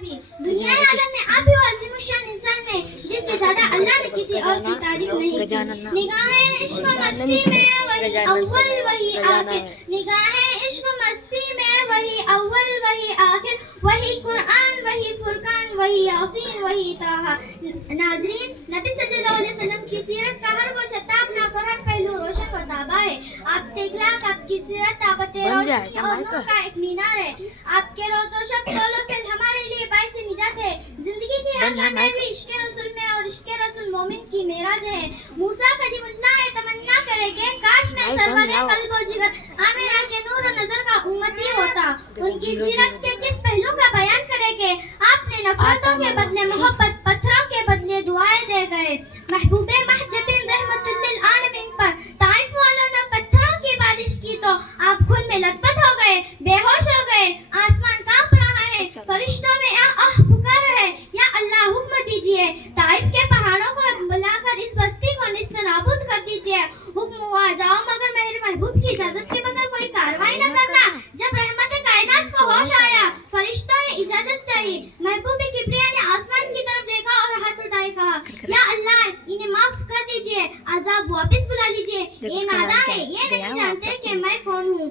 دنیا عالم میں آپ ہی عظیم الشان انسان ہے جس سے زیادہ اللہ نے کسی اور کی تعریف نہیں کی. نگاہیں عشق و مستی میں وہی اول وہی آخر, نگاہیں عشق و مستی میں وہی اول وہی آخر, وہی قرآن وہی فرقان وہی یاسین وہی طٰہٰ. ناظرین, نبی صلی اللہ علیہ وسلم کی سیرت کا ہر وہ شتاب ناک اور ہر پہلو روشن و تابع ہے. آپ کے اخلاق, آپ کی سیرت طاقت روشنی اور نور کا ایک مینار ہے. آپ کے روز و شب قول و فعل ہمارے لیے باعث نجات ہے. زندگی کی ہر لمحے بھی عشق رسول میں اور عشق رسول مومن کی معراج ہے. موسیٰ کلیم اللہ تمنا کرے کہ کاش میں سرور قلب و جگر آمنہ کے نور و نظر کا امتی ہوتا. ان کی سیرت کے کس پہلو کا بیان کرے کہ آپ نے نفرتوں کے بدلے محبت, پتھروں کے بدلے دعائیں دے گئے. محبوب محجب رحمت للعالمین پر طائف والوں نے پتھروں کی بارش کی تو آپ خون میں لطپت ہو گئے, بے ہوش ہو گئے. آسمان کانپ رہا ہے, فرشتوں میں آہ پکار ہے, یا اللہ حکم دیجئے طائف کے پہاڑوں کو بلا کر اس بستی کو نیست و نابود کر دیجئے. حکم ہوا جاؤ مگر مہر محبوب کی اجازت کے بغیر کوئی کاروائی نہ کرنا. جب رحمت کائنات کو ہوش آیا, فرشتوں نے اجازت چاہی. محبوب کبریا نے آسمان کی طرف دیکھا اور ہاتھ اٹھائے کہا, یا اللہ انہیں معاف کر دیجئے, عذاب واپس بلا لیجئے. یہ ناداں ہے, یہ نہیں جانتے کہ میں کون ہوں.